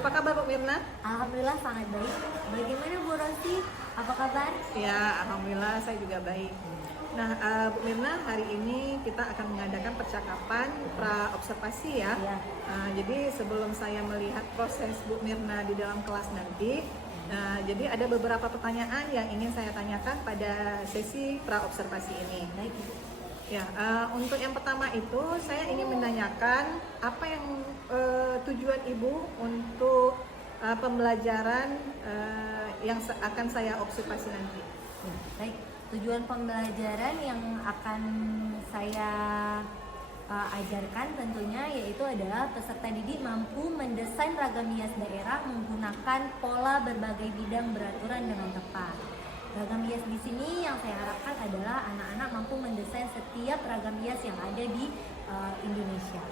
Apa kabar Bu Mirna? Alhamdulillah sangat baik. Bagaimana Bu Rosi? Apa kabar? Ya, alhamdulillah saya juga baik. Nah, Bu Mirna, hari ini kita akan mengadakan percakapan pra-observasi ya. Ya. Jadi sebelum saya melihat proses Bu Mirna di dalam kelas nanti, jadi ada beberapa pertanyaan yang ingin saya tanyakan pada sesi pra-observasi ini. Baik. Ya, untuk yang pertama itu saya ingin menanyakan apa yang tujuan Ibu untuk pembelajaran yang akan saya observasi nanti. Ya, baik. Tujuan pembelajaran yang akan saya ajarkan tentunya yaitu adalah peserta didik mampu mendesain ragam hias daerah menggunakan pola berbagai bidang beraturan dengan tepat. Ragam hias di sini yang saya harapkan adalah anak-anak mampu mendesain setiap ragam hias yang ada di Indonesia.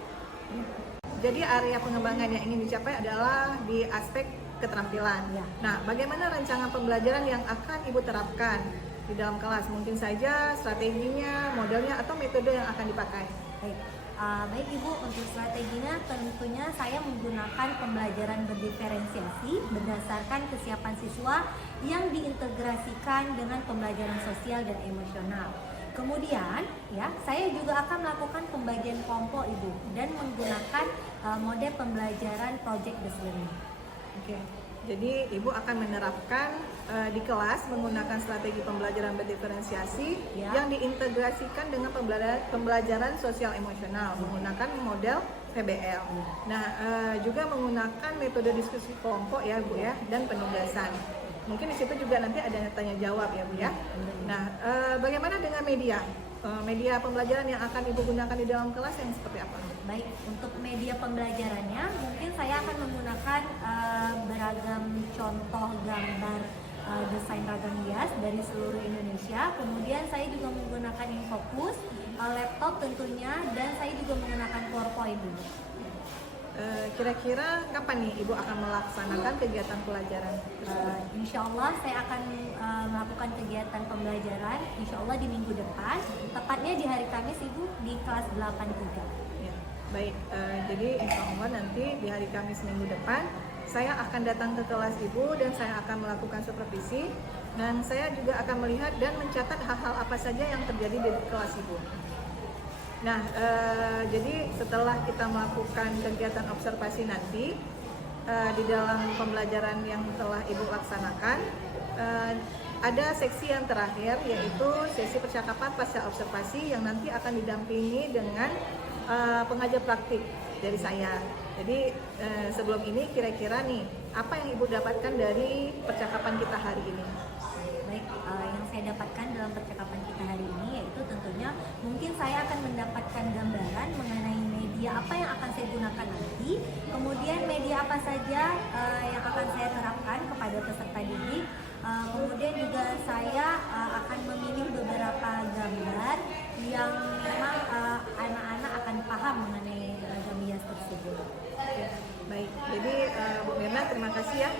Jadi area pengembangan yang ingin dicapai adalah di aspek keterampilan. Ya. Nah, bagaimana rancangan pembelajaran yang akan Ibu terapkan di dalam kelas? Mungkin saja strateginya, modelnya, atau metode yang akan dipakai. Baik. Baik Ibu, untuk strateginya tentunya saya menggunakan pembelajaran berdiferensiasi berdasarkan kesiapan siswa yang diintegrasikan dengan pembelajaran sosial dan emosional. Kemudian ya, saya juga akan melakukan pembagian kelompok Ibu dan menggunakan mode pembelajaran project based learning. Oke. Jadi Ibu akan menerapkan di kelas menggunakan strategi pembelajaran berdiferensiasi Ya. yang diintegrasikan dengan pembelajaran sosial emosional menggunakan model PBL. Nah, juga menggunakan metode diskusi kelompok ya Bu ya, dan penugasan. Mungkin di situ juga nanti ada tanya jawab ya Bu ya. Nah, bagaimana dengan media? Media pembelajaran yang akan Ibu gunakan di dalam kelas yang seperti apa? Baik, untuk media pembelajarannya mungkin saya akan menggunakan beragam contoh gambar desain ragam hias dari seluruh Indonesia. Kemudian saya juga menggunakan Infocus, laptop tentunya, dan saya juga menggunakan PowerPoint dulu. Kira-kira kapan nih Ibu akan melaksanakan kegiatan pelajaran? Insya Allah saya akan melakukan kegiatan pembelajaran Insya Allah di minggu depan, tepatnya di hari Kamis Ibu di kelas 83. Ya, baik. Jadi insya Allah nanti di hari Kamis minggu depan saya akan datang ke kelas Ibu dan saya akan melakukan supervisi dan saya juga akan melihat dan mencatat hal-hal apa saja yang terjadi di kelas Ibu. Nah, jadi setelah kita melakukan kegiatan observasi nanti di dalam pembelajaran yang telah Ibu laksanakan, ada seksi yang terakhir yaitu sesi percakapan pasca observasi yang nanti akan didampingi dengan pengajar praktik dari saya. Jadi sebelum ini kira-kira nih apa yang Ibu dapatkan dari percakapan kita hari ini? Baik, yang saya dapatkan dalam percakapan kita hari ini yaitu tentunya mungkin saya akan mendapatkan gambaran mengenai media apa yang akan saya gunakan nanti, kemudian media apa saja yang akan saya terapkan kepada peserta didik, kemudian juga saya akan memilih beberapa gambar yang memang anak-anak akan paham mengenai ragam hias tersebut. Baik, jadi Bu Mirna terima kasih ya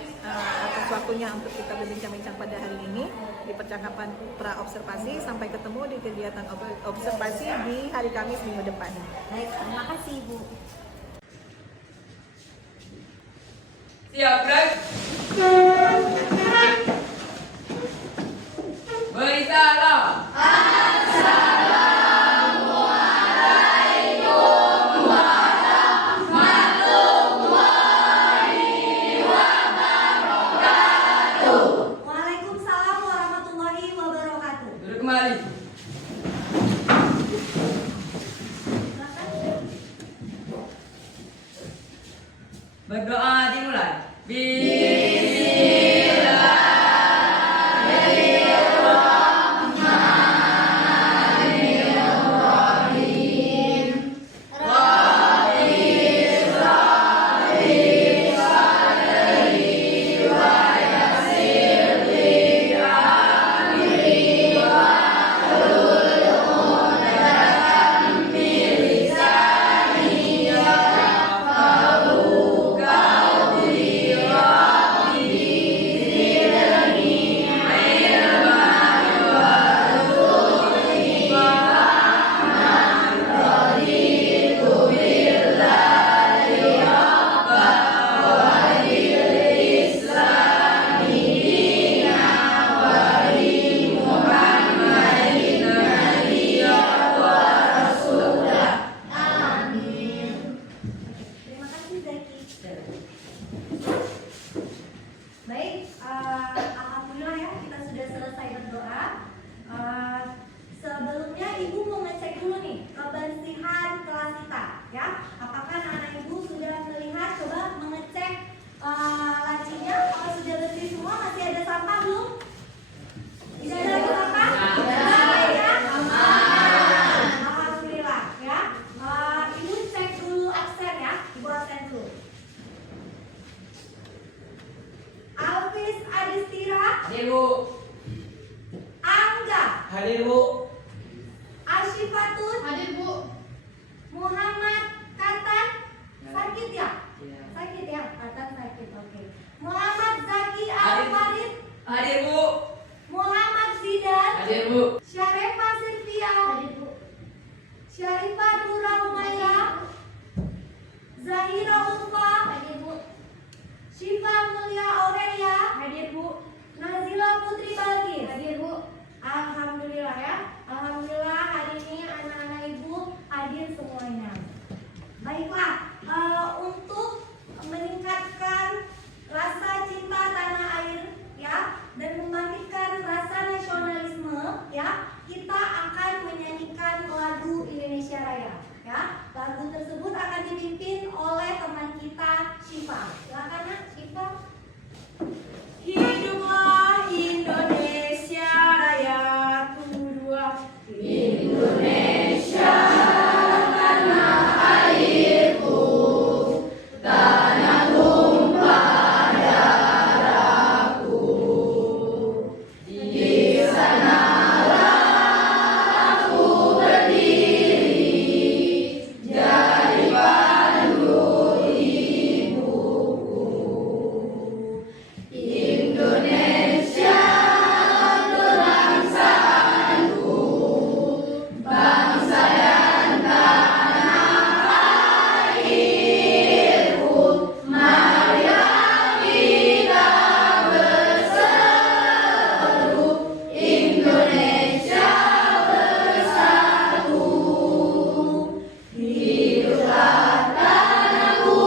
atas waktunya untuk kita berbincang-bincang pada hari ini di percakapan pra-observasi. Sampai ketemu di kegiatan observasi di hari Kamis minggu depan. Baik, terima kasih Ibu. Siap, Brad. Beri salam. Waalaikumsalam warahmatullahi wabarakatuh. Duduk kembali. Berdoa dimulai. Hadir Bu. Angga, Hadir Bu. Asyifatun, Hadir Bu. Muhammad Katan, sakit ya? Iya. Sakit ya? Katan sakit, oke. Muhammad Zaki Hadir. Al-Farid, Hadir Bu. Muhammad Zidan, Hadir Bu. Syarifah Sylvia, Hadir Bu. Syarifah Nura Umayya, Zahira Ulfa, Hadir Bu. Syifa Mulia Aurelia, Hadir Bu. Nazila Putri Balkis. Hadir Bu. Alhamdulillah ya. Alhamdulillah hari ini anak-anak ibu hadir semuanya. Baiklah, untuk meningkatkan rasa cinta tanah air ya dan membangkitkan rasa nasionalisme ya, kita akan menyanyikan lagu Indonesia Raya ya. Lagu tersebut akan dipimpin oleh teman kita Syifa. Silakan Nak, Syifa. Hiduplah Indonesia Raya, dua. Indonesia tanah airku, tanah tumpah darahku. Di sanalah aku berdiri, jadi pandu ibuku. Indonesia kebangsaanku, bangsa dan tanah airku. Marilah kita berseru, Indonesia bersatu. Hiduplah tanahku,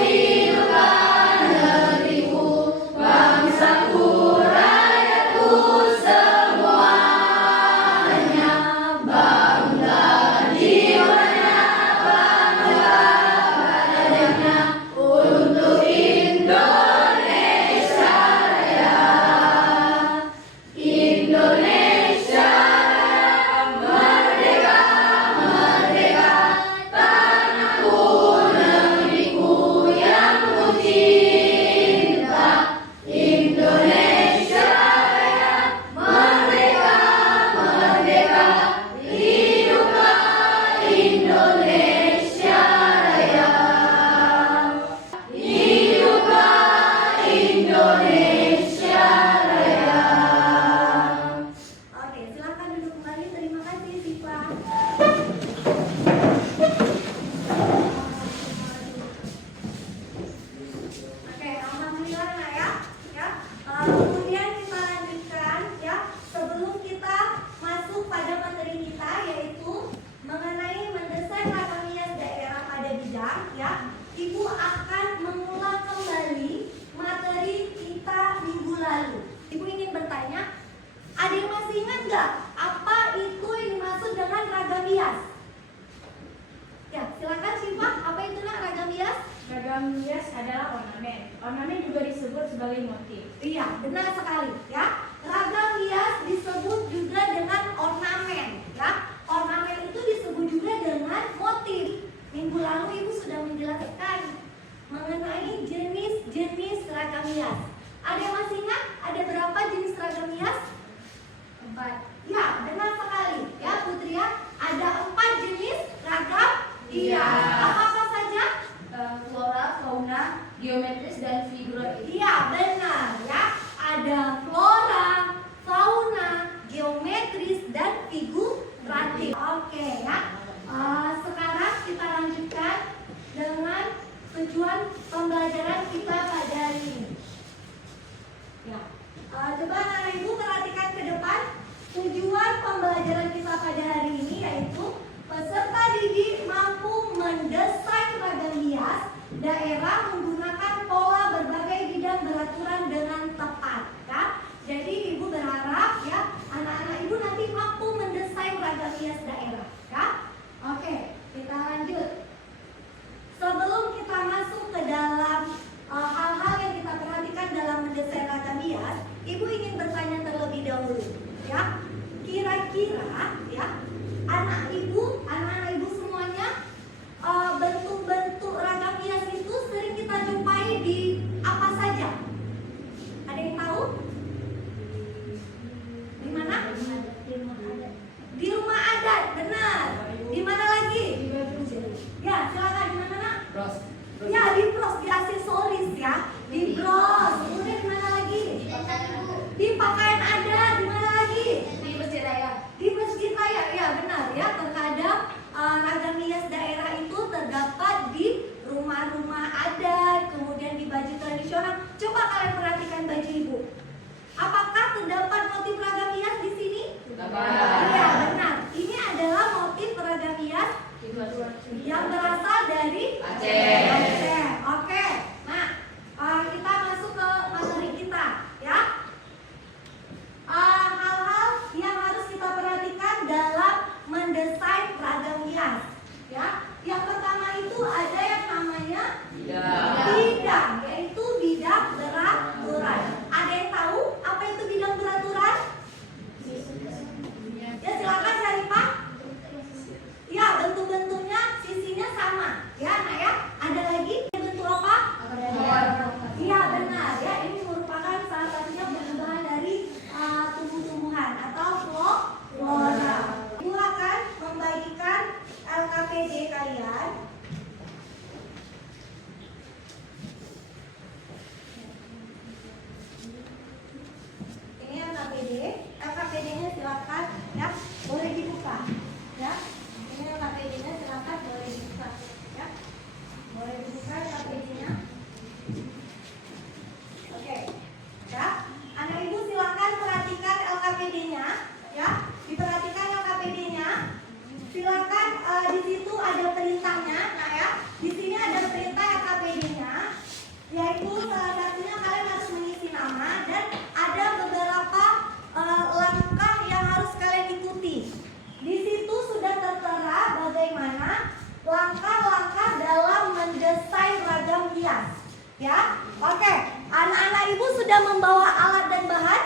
hiduplah negeriku, bangsaku, rakyatku semuanya. Bangga jiwanya, bangga badannya, untuk Indonesia Raya. Indonesia merdeka, merdeka, tanahku, negeriku yang ku cinta. Indonesia Raya, merdeka, merdeka, hiduplah Indonesia Raya. Hiduplah Indonesia Raya. Oke, silakan duduk kembali. Terima kasih Syifa. Oke, alhamdulillah Nak ya. Kemudian kita lanjutkan ya. Sebelum kita masuk pada materi kita yaitu mengenai mendesain ragam hias daerah pada bidang ya. Ibu akan mengulang kembali materi kita minggu lalu. Ibu ingin bertanya, ada yang masih ingat nggak apa itu yang dimaksud dengan ragam hias? Ya, silakan Syifa. Apa itu Nak ragam hias? Ragam hias adalah ornamen. Ornamen juga disebut sebagai motif. Iya, benar sekali ya. Ragam hias disebut juga dengan ornamen ya. Ornamen itu disebut juga dengan motif. Minggu lalu Ibu sudah menjelaskan mengenai jenis-jenis ragam hias. Ada yang masih ingat? Ada berapa jenis ragam hias? 4. Ya, benar sekali ya Putri ya. Ada 4 jenis ragam hias. Apa-apa saja? Flora, fauna, geometris, dan figuratif. Iya benar ya. Ada flora, fauna, geometris dan figuratif. Oke ya. Sekarang kita lanjutkan dengan tujuan pembelajaran kita pada hari ini. Ya. Coba anak ibu perhatikan ke depan. Tujuan pembelajaran kita pada hari ini yaitu peserta didik mampu mendesain ragam hias daerah menggunakan pola berbagai bidang beraturan dengan tepat ya. Jadi ibu berharap ya anak-anak ibu nanti mampu mendesain ragam hias daerah ya. Oke, kita lanjut. Sebelum kita masuk ke dalam hal-hal yang kita perhatikan dalam mendesain ragam hias, ibu ingin bertanya Bros. Ya, di bros, di aksesoris ya. Di bros. Kemudian di mana lagi? Di pakaian adat. Di mana lagi? Di masjid raya. Di masjid raya. Ya, benar ya. Terkadang ragam hias daerah itu terdapat di rumah-rumah adat, kemudian di baju tradisional. Coba kalian perhatikan baju ibu. Apakah terdapat motif ragam hias di sini? Iya, benar. Ini adalah motif ragam hias yang berasal dari Aceh. Oke. Nah, kita masuk ke materi kita, ya. Hal-hal yang harus kita perhatikan dalam mendesain ragam hias, ya. Yang pertama itu ada yang namanya bidang, yaitu bidang beraturan. Ada yang tahu apa itu bidang beraturan? Ya, silakan Syarifah. Ya, bentuk-bentuknya sisinya sama. Ya, nah ya. Ada lagi bentuk apa? Iya, benar. Ya, ini merupakan salah satunya bahan dari tumbuh-tumbuhan atau flora. Ibu akan membagikan LKPD kalian. Ini LKPD. LKPD-nya silakan ya, boleh dibuka. Ya. Ini LKPD-nya silakan boleh dibuka. Ya. Boleh dibuka LKPD-nya. Oke. Ya. Anak ibu silakan perhatikan LKPD-nya. Ya. Diperhatikan LKPD-nya. Silakan di situ ada perintahnya. Nah ya, di sini ada perintah LKPD-nya, yaitu salah satunya kalian harus mengisi nama dan ada beberapa langkah yang harus kalian ikuti. Di situ sudah tertera bagaimana langkah-langkah dalam mendesain ragam hias. Ya, oke. Anak-anak ibu sudah membawa alat dan bahan?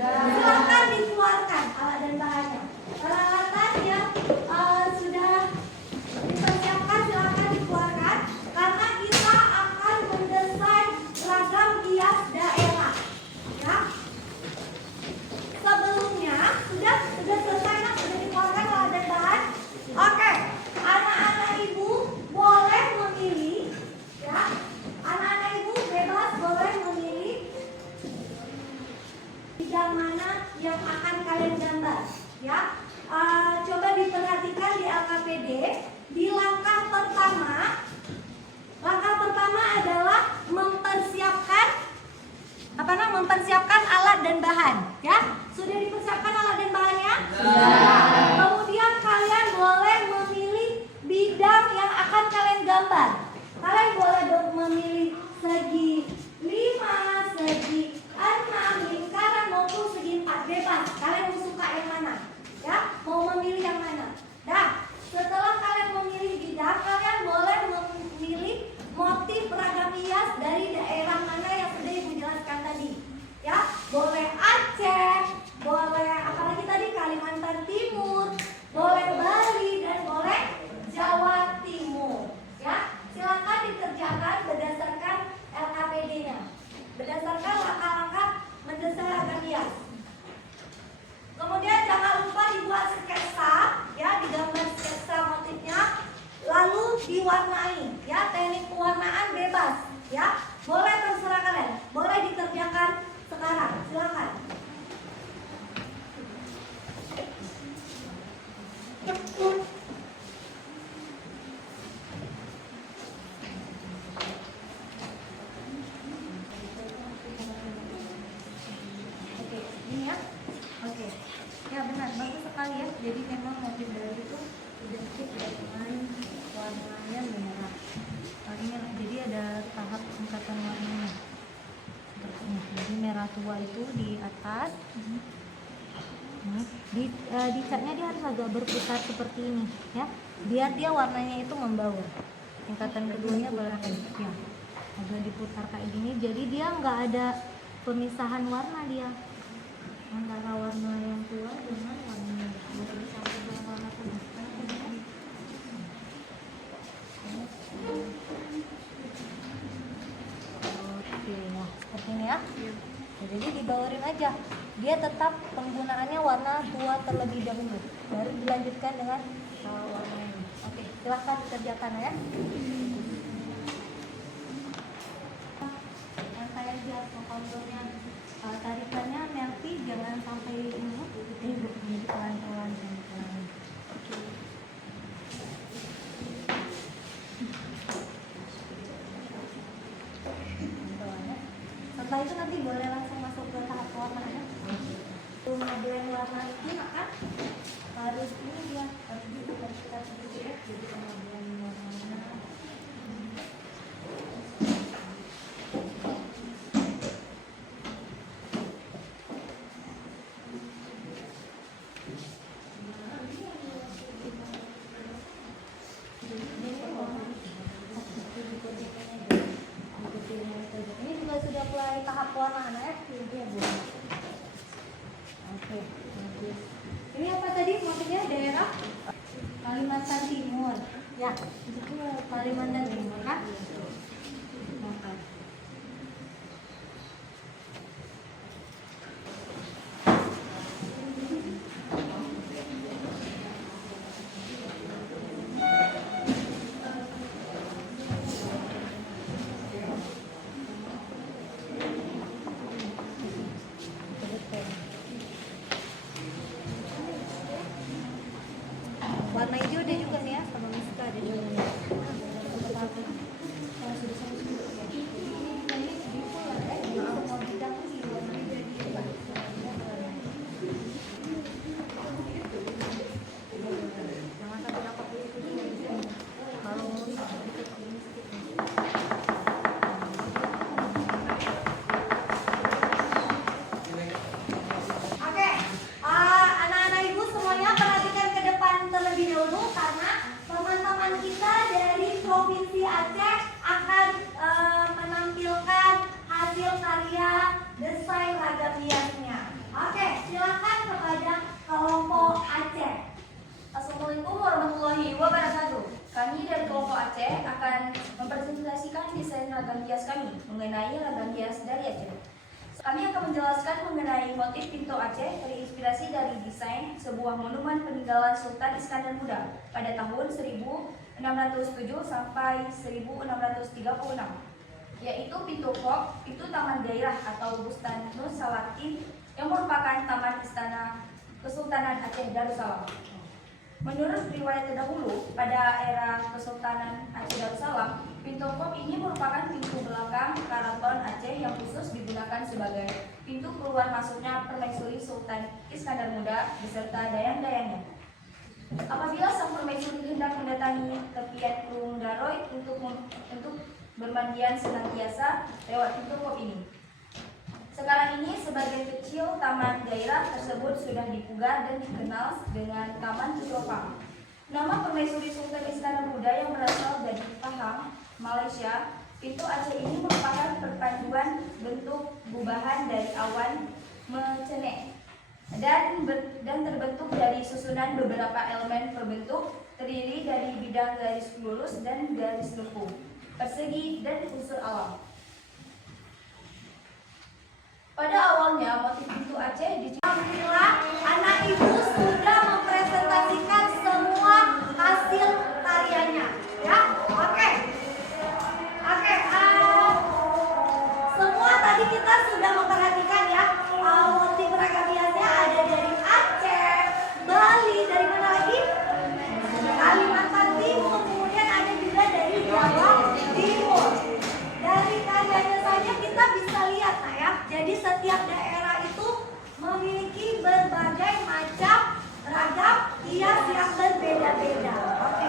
Silakan dikeluarkan alat dan bahannya. Peralatan yang sudah dipersiapkan silakan dikeluarkan karena kita akan mendesain ragam hias daerah. Ya. Sebelumnya sudah selesai, nak? Sudah dikeluarkan alat dan bahan? Oke. Anak-anak ibu boleh memilih, ya. Anak-anak ibu bebas boleh memilih bidang mana yang akan kalian gambar, ya. Coba diperhatikan di LKPD. Di langkah pertama adalah mempersiapkan alat dan bahan, ya. Sudah dipersiapkan alat dan bahannya? Kemudian kalian boleh memilih bidang yang akan kalian gambar. Kalian boleh memilih segi 5, segi 6, lingkaran maupun segi 4, bebas. Kalian mau suka yang mana? Ya, mau memilih yang mana? Nah, setelah kalian memilih bidang, kalian boleh memilih motif ragam hias dari daerah mana yang sudah ibu jelaskan tadi. Ya, boleh Aceh, boleh apalagi tadi Kalimantan Timur, boleh Bali dan boleh Jawa Timur. Ya, silakan dikerjakan berdasarkan LKPD-nya, berdasarkan langkah-langkah mendesain ragam hias. Kemudian jangan lupa dibuat sketsa, ya, digambar sketsa motifnya, lalu diwarnai, ya, teknik pewarnaan bebas, ya, boleh terserah kalian, boleh dikerjakan sekarang, silakan. Oke, ini ya. Oke, ya benar, bagus sekali ya. Jadi memang motif dari itu identik dengan warnanya merah. Jadi ada tahap tingkatan warnanya. Jadi merah tua itu di atas. Di catnya dia harus agak berputar seperti ini, ya. Biar dia warnanya itu membaur. Tingkatan keduanya berapa? Ya, agak diputar kayak gini. Jadi dia nggak ada pemisahan warna dia. Antara warna yang tua dengan warna merah. Boleh dicampur dengan warna kuning. Oke, nah seperti ini ya. Jadi dibaurin aja. Dia tetap penggunaannya warna tua terlebih dahulu, baru dilanjutkan dengan warna ini. Oke, silahkan dikerjakan ya. Melty atau konturnya. Tarikannya Melty jangan sampai ini, ikutin jadi pelan-pelan. Oke. Setelah itu nanti boleh langsung masuk ke tahap pewarnaan. Ngeblend warna itu maka harus ini dia harus kita sedikit ya, jadi ngeblend warnanya. Ini juga sudah mulai tahap pewarnaan ya, dia boleh. Oke, bagus. Ini apa tadi maksudnya daerah Kalimantan Timur? Ya, itu Kalimantan Timur kan? Oke. Warna hijau ada juga nih ya, sama Miska ada juga nih. Anak-anak ibu semuanya perhatikan ke depan terlebih dahulu karena teman-teman kita dari Provinsi Aceh akan menampilkan hasil karya desain ragam hiasnya. Oke, silakan kepada kelompok Aceh. Assalamualaikum warahmatullahi wabarakatuh. Kami dari kelompok Aceh akan mempresentasikan desain ragam hias kami mengenai ragam hias dari Aceh. Kami akan menjelaskan mengenai motif pintu Aceh terinspirasi dari desain sebuah monumen peninggalan Sultan Iskandar Muda pada tahun 1607 sampai 1636, yaitu pintu Kok, pintu Taman Gairah atau Bustan Nur Salatin yang merupakan taman istana Kesultanan Aceh Darussalam. Menurut riwayat terdahulu, pada era Kesultanan Aceh Darussalam, pintu Kok ini merupakan pintu belakang keraton Aceh yang khusus digunakan sebagai pintu keluar masuknya permaisuri Sultan Iskandar Muda beserta dayang-dayangnya. Apabila sang permaisuri hendak mendatangi tepian Kurung Daroy untuk bermandian senantiasa lewat pintu Kok ini. Sekarang ini sebagian kecil Taman Gairah tersebut sudah dipugar dan dikenal dengan Taman Cukropang. Nama permaisuri Sultan Iskandar Muda yang berasal dari Pahang, Malaysia, pintu Aceh ini merupakan perpaduan bentuk gubahan dari awan mencenek dan terbentuk dari susunan beberapa elemen perbentuk terdiri dari bidang garis lurus dan garis lengkung, persegi dan unsur alam. Pada awalnya motif pintu Aceh Alhamdulillah, anak ibu sudah mempresentasikan semua hasil karyanya. Ya, oke. Semua tadi kita sudah memperhatikan ya, motif ragam hiasnya ada dari Aceh, Bali, dari mana lagi? Kalimantan Timur, kemudian ada juga dari Jawa Timur. Dari karyanya saja kita bisa lihat, nah ya. Jadi setiap daerah itu memiliki berbagai macam ragam hias yang berbeda-beda. Oke.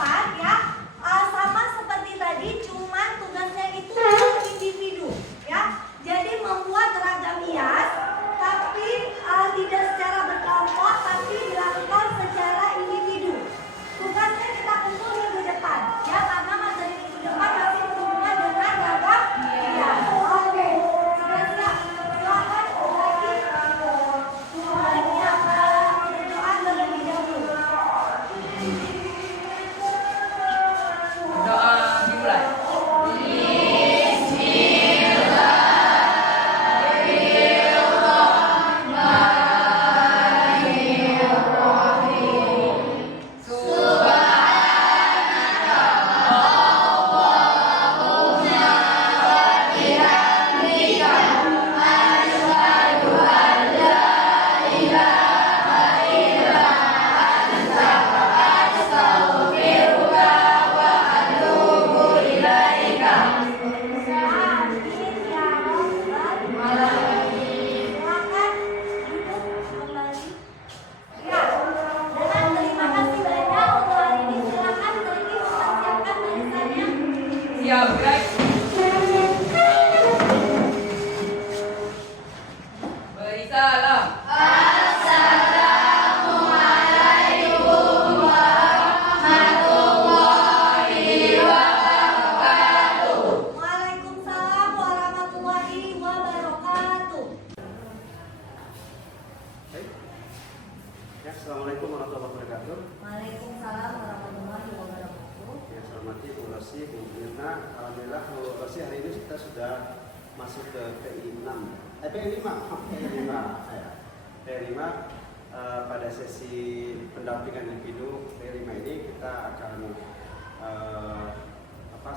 depan ya. Sama seperti tadi, cuman tugasnya itu per individu ya. Jadi membuat ragam hias, tapi tidak secara berkelompok, tapi dilakukan secara individu. Tugasnya kita kumpul minggu depan ya, karena materi minggu depan masih berhubungan dengan ragam hias. Oke, sudah siap. Silakan lagi. Lagi akan berdoa terlebih dahulu. Doa dimulai. Amin ya Rabbal alamin. Silakan duduk kembali. Ya, dan terima kasih banyak untuk hari ini. Silakan pergi mempersiapkan barisannya. Siap gerak. Beri salam. Waalaikumsalam warahmatullahi wabarakatuh. Baik. Ya, Assalamualaikum warahmatullahi wabarakatuh. Waalaikumsalam warahmatullahi wabarakatuh. Ya, selamat pagi Bu Rosi, Bu Mirna. Alhamdulillah Bu Rosi, hari ini kita sudah masuk ke PI 6. PI 5. PI 5. Ya. PI 5 pada sesi pendampingan individu PI 5 ini kita akan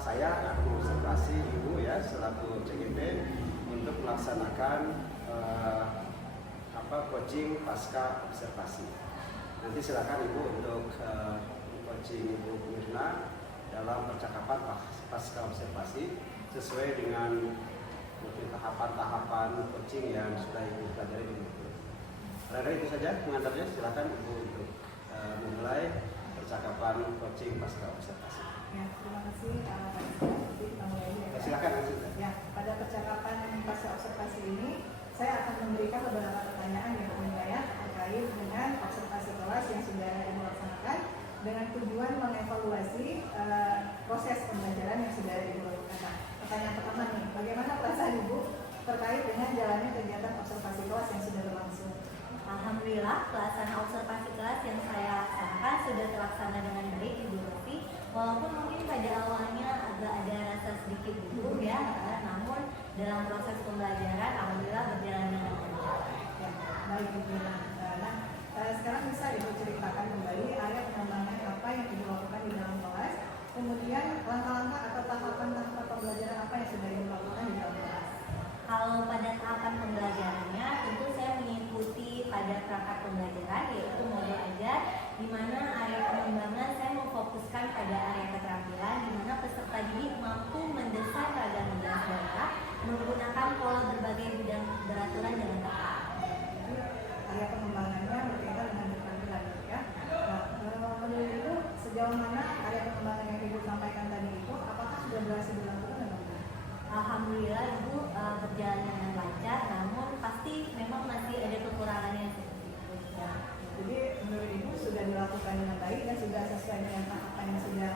saya akan mengobservasi Ibu ya selaku CGP untuk melaksanakan coaching pasca observasi. Nanti silakan Ibu untuk coaching Ibu Mirna dalam percakapan pasca observasi sesuai dengan mungkin tahapan-tahapan coaching yang sudah Ibu pelajari di buku. Karena itu saja pengantarnya, silakan Ibu untuk memulai percakapan coaching pasca observasi. Ya, terima kasih Pak Seperti kita mulai ya. Silakan langsung. Ya, pada percakapan pasca observasi ini saya akan memberikan beberapa pertanyaan yang umumnya ya terkait dengan observasi kelas yang sudah dilaksanakan dengan tujuan mengevaluasi proses pembelajaran yang sudah dilakukan. Nah, pertanyaan pertama nih, bagaimana perasaan Ibu terkait dengan jalannya kegiatan observasi kelas yang sudah berlangsung? Alhamdulillah, pelaksanaan observasi kelas yang saya laksanakan sudah terlaksana dengan baik Ibu Rosi. Walaupun mungkin pada awalnya agak ada rasa sedikit gugup ya, namun dalam proses pembelajaran alhamdulillah berjalan dengan lancar. Ya, baik Ibu. Nah, sekarang bisa Ibu ceritakan kembali area pengembangan apa yang Ibu lakukan di dalam kelas, kemudian langkah-langkah atau tahapan-tahapan pembelajaran apa yang sudah Ibu lakukan di dalam kelas. Kalau pada tahapan pembelajarannya, tentu saya mengikuti pada perangkat pembelajaran yaitu modul ajar, di mana area pengembangan saya memfokuskan pada area keterampilan, di mana peserta didik mampu mendesain ragam hias daerah menggunakan pola berbagai bidang beraturan dengan tepat. Jadi area pengembangannya berkaitan dengan keterampilan ya. Nah, menurut Ibu sejauh mana area pengembangan yang Ibu sampaikan tadi itu apakah sudah berhasil dilakukan atau tidak? Alhamdulillah Ibu berjalan dengan lancar, namun pasti memang masih ada kekurangannya seperti itu. Ya. Jadi menurut Ibu sudah dilakukan dengan baik dan sudah sesuai dengan tahapan yang sudah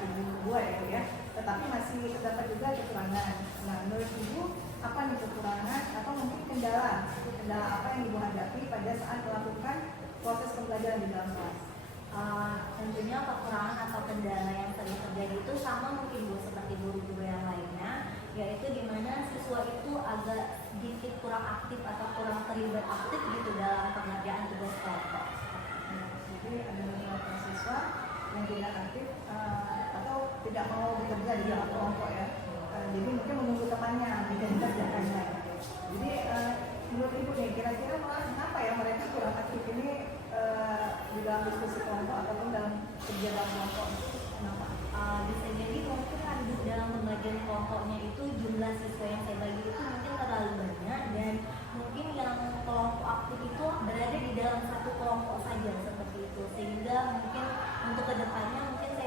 Ibu buat ya. Tetapi masih terdapat juga kekurangan. Nah, menurut Ibu apa nih kekurangan atau mungkin kendala apa yang Ibu hadapi pada saat melakukan proses pembelajaran di dalam kelas? Tentunya kekurangan atau kendala yang sering terjadi itu sama mungkin Bu seperti guru-guru yang lainnya, yaitu di mana siswa itu agak sedikit kurang aktif atau kurang terlibat aktif gitu dalam pengerjaan tugas kelompok. Jadi ada beberapa siswa yang tidak aktif atau tidak mau bekerja di dalam kelompok ya. Jadi mungkin menunggu temannya dikerjakannya. Jadi menurut Ibu nih kira-kira kenapa ya mereka kurang aktif ini di dalam diskusi kelompok ataupun dalam kerja dalam kelompok? Kenapa? Bisa jadi mungkin kan dalam pembagian kelompoknya itu jumlah siswa yang saya bagi itu mungkin terlalu banyak, dan mungkin yang kelompok aktif itu berada di dalam satu kelompok saja seperti itu, sehingga mungkin untuk kedepannya mungkin saya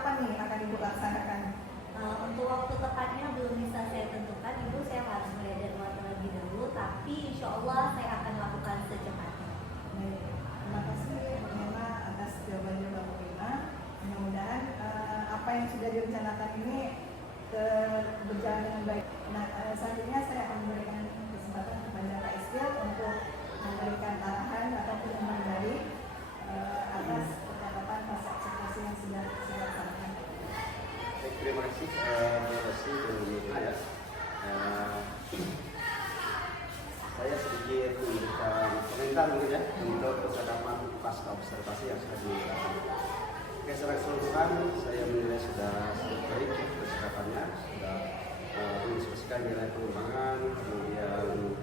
kapan nih akan Ibu laksanakan? Untuk waktu tepatnya belum bisa saya tentukan, Ibu. Saya harus melihat jadwal terlebih dahulu, tapi insya Allah saya akan lakukan secepatnya. Baik, terima kasih Bu Mirna atas jawabannya Bapak Mirna. Mudah-mudahan apa yang sudah direncanakan ini berjalan dengan baik. Nah, selanjutnya saya akan memberikan kesempatan kepada Pak Istil untuk memberikan arahan ataupun mengendali atas percakapan fase observasi yang sudah dilaksanakan. Baik, terima kasih Bu Mirna ya. Saya sedikit memberikan komentar mungkin ya untuk percakapan pasca observasi yang sudah dilakukan. Oke, secara keseluruhan saya menilai sudah baik percakapannya, sudah mendiskusikan nilai pengembangan, kemudian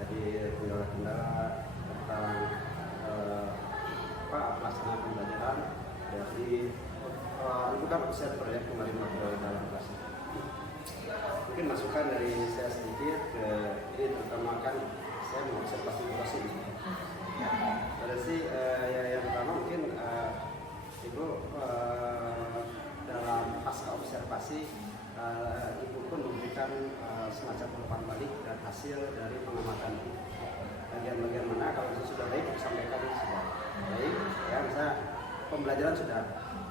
tadi kendala-kendala tentang pelaksanaan pembelajaran dari bukan observer ya kemarin dalam kelas. Mungkin masukan dari saya sedikit ke ini, terutama kan saya mengobservasi durasi. Durasi yang pertama mungkin Ibu dalam pasca observasi Ibu pun memberikan semacam umpan balik dan hasil dari pengamatan bagian-bagian mana kalau sudah baik disampaikan sudah baik ya, misalnya pembelajaran sudah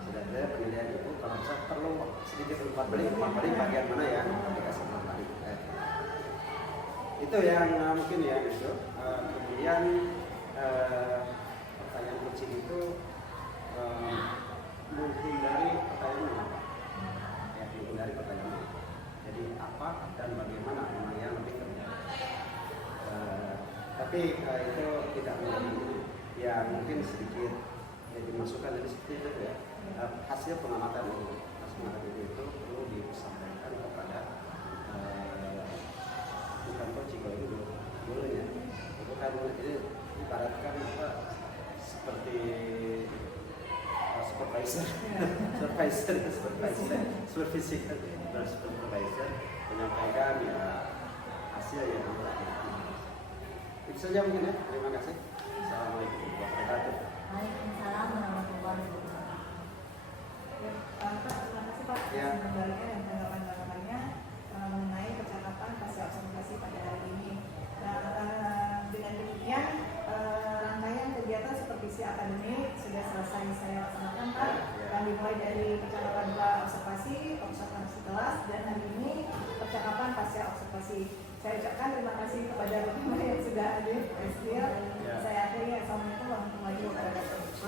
ada penilaian Ibu, kalau bisa perlu sedikit umpan balik bagian mana ya dikasih umpan balik itu yang mungkin ya itu kemudian pertanyaan kucing itu menghindari pertanyaan ya, menghindari pertanyaan jadi apa dan bagaimana memang yang lebih terjadi tapi itu tidak menjadi ya mungkin sedikit ya, dimasukkan dari seperti itu ya hasil pengamatan itu perlu disampaikan kepada bukan coach kalau itu dulunya itu kan ini ibaratkan apa seperti supervisor menyampaikan ya hasil yang itu saja mungkin ya. Terima kasih. Assalamualaikum warahmatullahi wabarakatuh. Waalaikumsalam warahmatullahi wabarakatuh. Pak, terima kasih Pak atas kembalian dan tanggapan-tanggapannya mengenai percakapan pasca observasi pada hari ini. Nah, dengan demikian rangkaian kegiatan supervisi akademik sudah selesai saya laksanakan Pak. Dan dimulai dari percakapan observasi kelas, dan hari ini percakapan pasca observasi. Saya ucapkan terima kasih kepada Bapak yang sudah hadir, Pak Istil. Saya akhiri, Assalamualaikum warahmatullahi wabarakatuh.